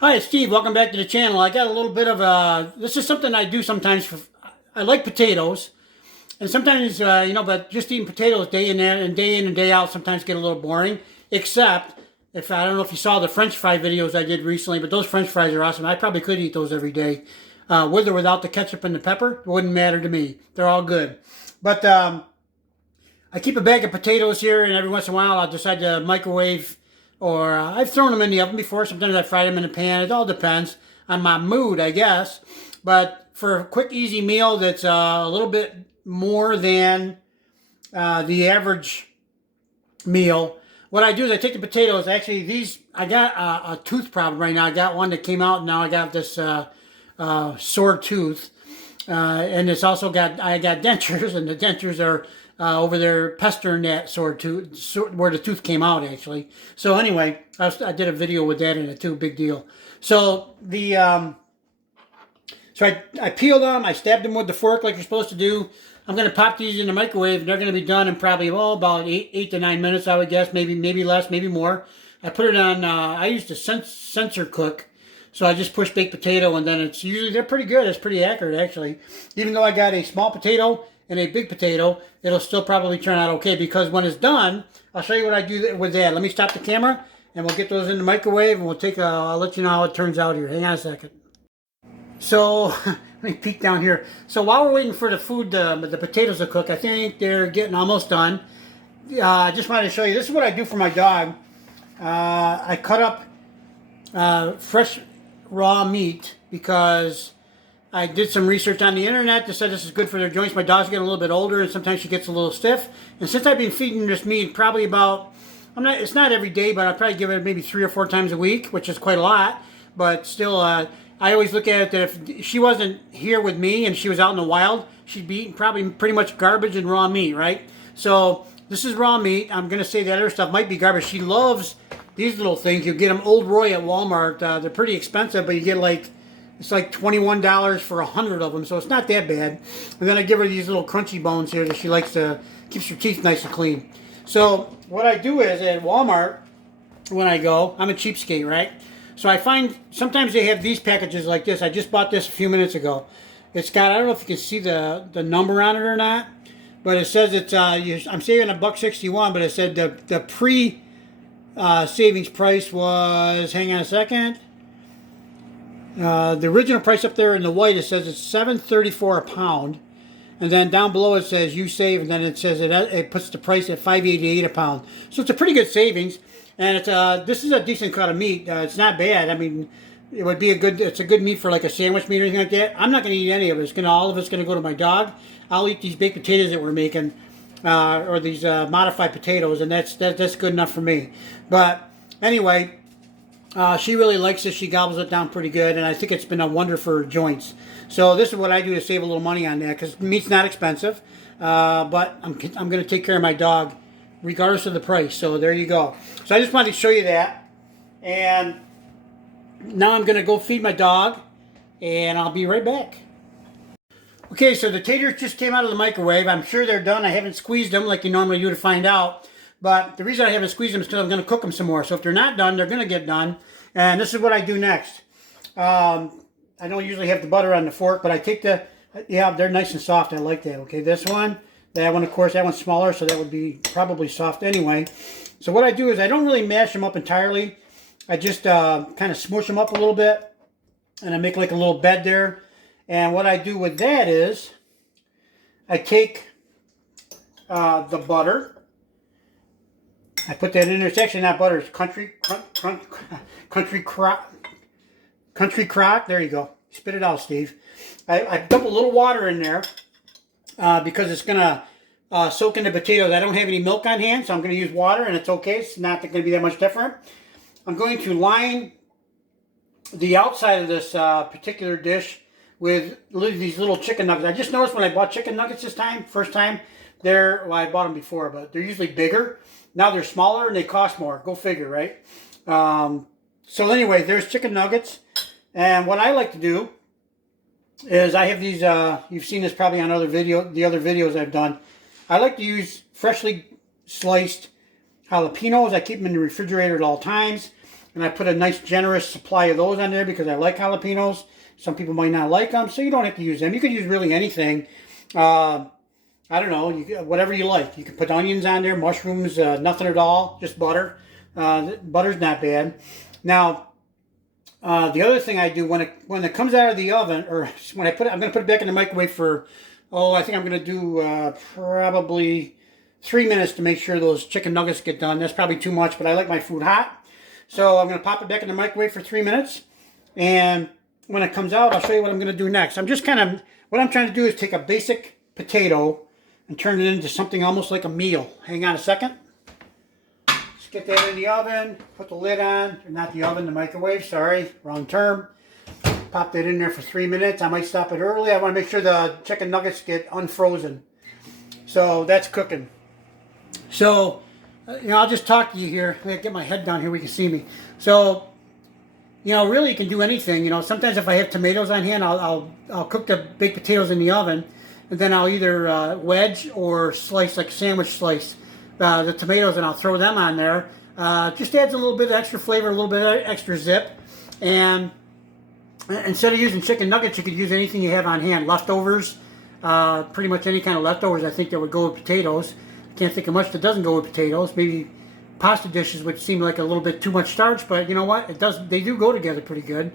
Hi, it's Steve. Welcome back to the channel. I got a little bit of this is something I do sometimes. I like potatoes, and sometimes, but just eating potatoes day in and day out sometimes get a little boring. Except, if I don't know if you saw the French fry videos I did recently, but those French fries are awesome. I probably could eat those every day. With or without the ketchup and the pepper, it wouldn't matter to me. They're all good. But I keep a bag of potatoes here, and every once in a while I'll decide to microwave, or I've thrown them in the oven before. Sometimes I fry them in a pan. It all depends on my mood, I guess. But for a quick, easy meal that's a little bit more than the average meal, what I do is I take the potatoes. Actually, I got a tooth problem right now. I got one that came out, and now I got this sore tooth. And it's also I got dentures, and the dentures are over there pestering that sore tooth, where the tooth came out, actually. So anyway, I did a video with that in it too, big deal. So I peeled them, I stabbed them with the fork like you're supposed to do. I'm going to pop these in the microwave, and they're going to be done in probably, about 8 to 9 minutes, I would guess, maybe less, maybe more. I put it on, I used a sensor cook. So I just push baked potato, and then they're pretty good. It's pretty accurate, actually. Even though I got a small potato and a big potato, it'll still probably turn out okay, because when it's done, I'll show you what I do with that. Let me stop the camera, and we'll get those in the microwave, and I'll let you know how it turns out here. Hang on a second. So, let me peek down here. So while we're waiting for the potatoes to cook, I think they're getting almost done. I just wanted to show you, this is what I do for my dog. I cut up fresh raw meat because I did some research on the internet that said this is good for their joints. My dog's getting a little bit older, and sometimes she gets a little stiff. And since I've been feeding this meat probably it's not every day, but I probably give it maybe 3 or 4 times a week, which is quite a lot. But still, I always look at it that if she wasn't here with me and she was out in the wild, she'd be eating probably pretty much garbage and raw meat, right? So this is raw meat. I'm going to say the other stuff might be garbage. She loves these little things. You get them Old Roy at Walmart. They're pretty expensive, but you get it's like $21 for 100 of them, so it's not that bad. And then I give her these little crunchy bones here that she likes keeps her teeth nice and clean. So what I do is at Walmart, when I go, I'm a cheapskate, right? So I find sometimes they have these packages like this. I just bought this a few minutes ago. It's got, I don't know if you can see the number on it or not, but it says it's, I'm saving $1.61, but it said the savings price was, hang on a second. The original price up there in the white, it says it's $7.34 a pound, and then down below it says you save, and then it says it puts the price at $5.88 a pound. So it's a pretty good savings, and this is a decent cut of meat. It's not bad. I mean, it's a good meat for like a sandwich meat or anything like that. I'm not going to eat any of it. All of it's going to go to my dog. I'll eat these baked potatoes that we're making, or these modified potatoes, and that's good enough for me. But anyway, she really likes it. She gobbles it down pretty good, and I think it's been a wonder for her joints. So this is what I do to save a little money on that, because meat's not expensive, but I'm going to take care of my dog regardless of the price. So there you go. So I just wanted to show you that, and now I'm going to go feed my dog, and I'll be right back. Okay, so the taters just came out of the microwave. I'm sure they're done. I haven't squeezed them like you normally do to find out. But the reason I haven't squeezed them is because I'm going to cook them some more. So if they're not done, they're going to get done. And this is what I do next. I don't usually have the butter on the fork, but I take they're nice and soft. I like that. Okay, this one, that one, of course, that one's smaller, so that would be probably soft anyway. So what I do is I don't really mash them up entirely. I just kind of smush them up a little bit, and I make like a little bed there. And what I do with that is I take the butter. I put that in there. It's actually not butter. It's country crock. There you go. Spit it out, Steve. I dump a little water in there because it's going to soak in the potatoes. I don't have any milk on hand, so I'm going to use water, and it's okay. It's not going to be that much different. I'm going to line the outside of this particular dish with these little chicken nuggets. I just noticed when I bought chicken nuggets first time, I bought them before, but they're usually bigger. Now they're smaller and they cost more. Go figure, right? So anyway, there's chicken nuggets. And what I like to do is I have these, you've seen this probably on the other videos I've done. I like to use freshly sliced jalapenos. I keep them in the refrigerator at all times. And I put a nice generous supply of those on there because I like jalapenos. Some people might not like them, so you don't have to use them. You could use really anything. I don't know, whatever you like. You can put onions on there, mushrooms, nothing at all, just butter. Butter's not bad. Now, the other thing I do when it comes out of the oven, or when I'm going to put it back in the microwave for, I think I'm going to do probably 3 minutes to make sure those chicken nuggets get done. That's probably too much, but I like my food hot. So I'm going to pop it back in the microwave for 3 minutes. And when it comes out, I'll show you what I'm going to do next. What I'm trying to do is take a basic potato and turn it into something almost like a meal. Hang on a second. Let's get that in the oven. Put the lid on. Or not the oven, the microwave. Sorry, wrong term. Pop that in there for 3 minutes. I might stop it early. I want to make sure the chicken nuggets get unfrozen. So that's cooking. So, I'll just talk to you here. Let me get my head down here. We can see me. So, really you can do anything. Sometimes if I have tomatoes on hand, I'll cook the baked potatoes in the oven. And then I'll either wedge or slice, like a sandwich slice, the tomatoes, and I'll throw them on there. Just adds a little bit of extra flavor, a little bit of extra zip. And instead of using chicken nuggets, you could use anything you have on hand. Leftovers, pretty much any kind of leftovers I think that would go with potatoes. Can't think of much that doesn't go with potatoes. Maybe pasta dishes, which seem like a little bit too much starch, but you know what? They do go together pretty good.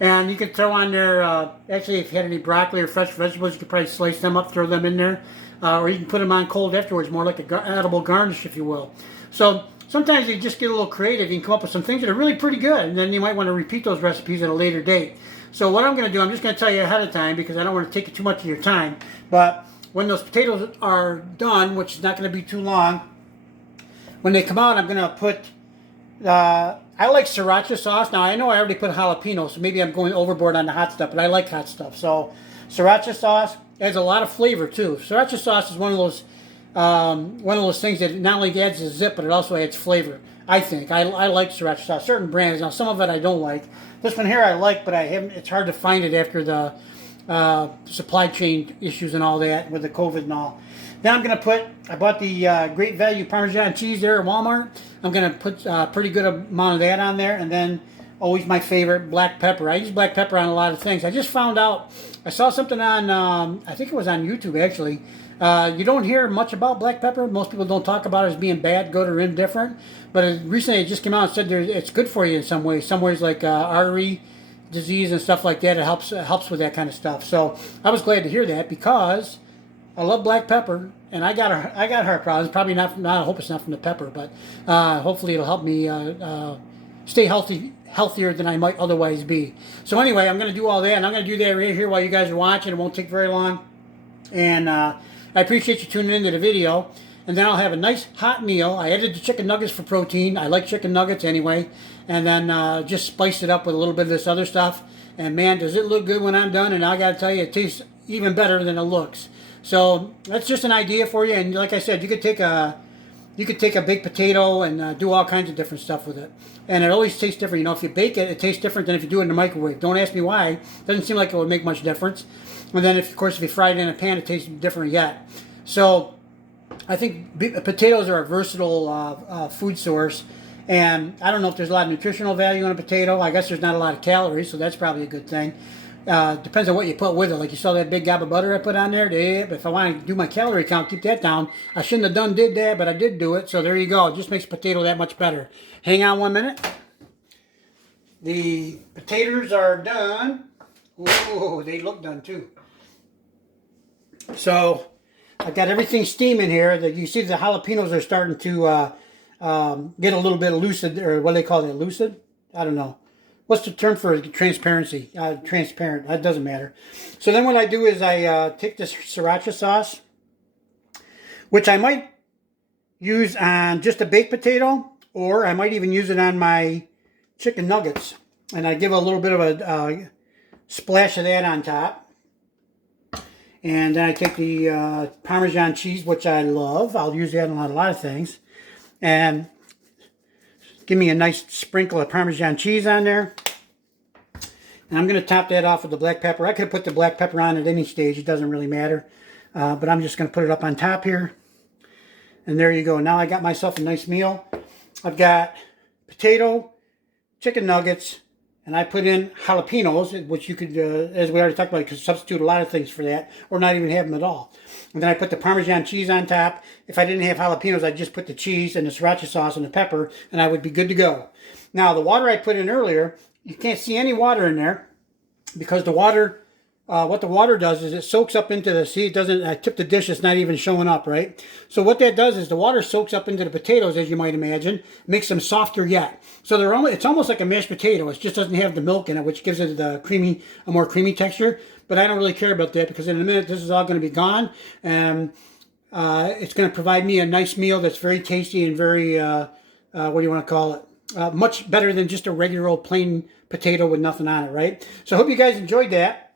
And you could throw on there, actually if you had any broccoli or fresh vegetables, you could probably slice them up, throw them in there. Or you can put them on cold afterwards, more like an edible garnish, if you will. So sometimes you just get a little creative. You can come up with some things that are really pretty good, and then you might want to repeat those recipes at a later date. So what I'm going to do, I'm just going to tell you ahead of time because I don't want to take too much of your time. But when those potatoes are done, which is not going to be too long, when they come out, I'm going to put, I like sriracha sauce. Now, I know I already put jalapeno, so maybe I'm going overboard on the hot stuff, but I like hot stuff. So, sriracha sauce adds a lot of flavor, too. Sriracha sauce is one of those things that not only adds a zip, but it also adds flavor, I think. I like sriracha sauce. Certain brands. Now, some of it I don't like. This one here I like, but it's hard to find it after the supply chain issues and all that with the COVID and all. Then I'm going to I bought the Great Value Parmesan cheese there at Walmart. I'm going to put a pretty good amount of that on there. And then, always my favorite, black pepper. I use black pepper on a lot of things. I just found out, I saw something on, I think it was on YouTube actually. You don't hear much about black pepper. Most people don't talk about it as being bad, good, or indifferent. But recently it just came out and said it's good for you in some ways. Some ways like artery disease and stuff like that. It helps with that kind of stuff. So I was glad to hear that because I love black pepper, and I got heart problems. Probably not. I hope it's not from the pepper, but hopefully it'll help me stay healthier than I might otherwise be. So anyway, I'm going to do all that, and I'm going to do that right here while you guys are watching. It won't take very long, and I appreciate you tuning into the video. And then I'll have a nice hot meal. I added the chicken nuggets for protein. I like chicken nuggets anyway, and then just spice it up with a little bit of this other stuff. And man, does it look good when I'm done? And I got to tell you, it tastes even better than it looks. So that's just an idea for you. And like I said, you could take a baked potato and do all kinds of different stuff with it. And it always tastes different. If you bake it, it tastes different than if you do it in the microwave. Don't ask me why. It doesn't seem like it would make much difference. And then, of course, if you fry it in a pan, it tastes different yet. So I think potatoes are a versatile food source. And I don't know if there's a lot of nutritional value in a potato. I guess there's not a lot of calories, so that's probably a good thing. Depends on what you put with it. Like you saw that big gob of butter I put on there. But if I want to do my calorie count, keep that down. I shouldn't have did that, but I did do it. So there you go. It just makes potato that much better. Hang on 1 minute. The potatoes are done. Ooh, they look done too. So I've got everything steaming here. You see the jalapenos are starting to get a little bit lucid, or what do they call it, lucid? I don't know. What's the term for transparency? Transparent. That doesn't matter. So then what I do is I take this sriracha sauce, which I might use on just a baked potato, or I might even use it on my chicken nuggets. And I give a little bit of a splash of that on top. And then I take the Parmesan cheese, which I love. I'll use that on a lot of things. And give me a nice sprinkle of Parmesan cheese on there. And I'm going to top that off with the black pepper. I could have put the black pepper on at any stage. It doesn't really matter. But I'm just going to put it up on top here. And there you go. Now I got myself a nice meal. I've got potato, chicken nuggets, and I put in jalapenos, which you could, as we already talked about, you could substitute a lot of things for that, or not even have them at all. And then I put the Parmesan cheese on top. If I didn't have jalapenos, I'd just put the cheese and the sriracha sauce and the pepper, and I would be good to go. Now, the water I put in earlier, you can't see any water in there, because the water, what the water does is it soaks up into the, see, it doesn't, I tipped the dish, it's not even showing up, right? So what that does is the water soaks up into the potatoes, as you might imagine, makes them softer yet. So it's almost like a mashed potato. It just doesn't have the milk in it, which gives it the a more creamy texture. But I don't really care about that, because in a minute this is all going to be gone, and it's going to provide me a nice meal that's very tasty and very, what do you want to call it? Much better than just a regular old plain potato with nothing on it, right? So I hope you guys enjoyed that.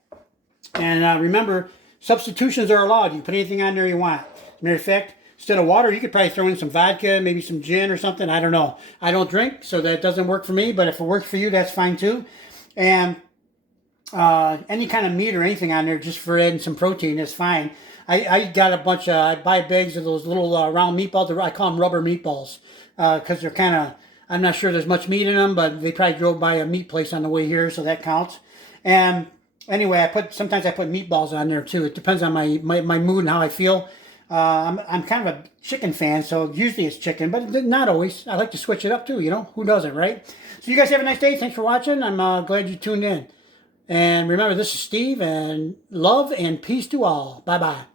And remember, substitutions are allowed. You can put anything on there you want. As a matter of fact, instead of water, you could probably throw in some vodka, maybe some gin or something. I don't know. I don't drink, so that doesn't work for me. But if it works for you, that's fine too. And any kind of meat or anything on there, just for adding some protein, is fine. I got a bunch of, I buy bags of those little round meatballs. I call them rubber meatballs, because they're kind of, I'm not sure there's much meat in them, but they probably drove by a meat place on the way here, so that counts. And anyway, sometimes I put meatballs on there too. It depends on my mood and how I feel. I'm kind of a chicken fan, so usually it's chicken, but not always. I like to switch it up too, you know? Who doesn't, right? So you guys have a nice day. Thanks for watching. I'm glad you tuned in. And remember, this is Steve, and love and peace to all. Bye-bye.